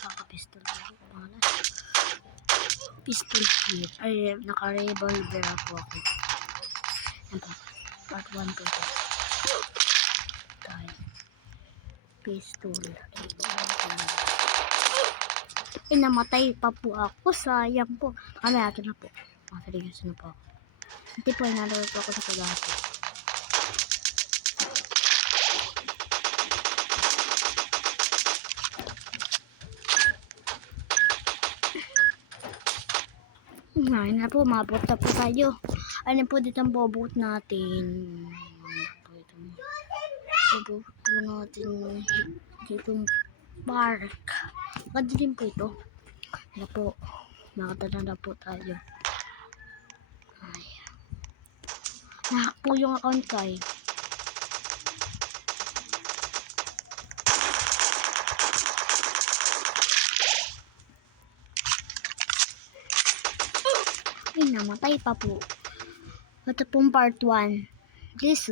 Kaka-pistol ako. Pistol kit. Ay, naka-revolver ako. Yan po. Part 1 po ito. Tayo. Pistol. Namatay pa po ako. Sayang po. Kami ato na po. Seryoso na po. Hindi po, nalaro po ako sa pagkakot. Ngayon na po, mabot na po tayo. Ano po dito ang bobot natin? Bobot po natin ditong park. Maganda din po ito. Ano po, makatala na po tayo. Ay. Nahak po yung account ko eh. Ay, namatay pa po. Ito pong part 1. This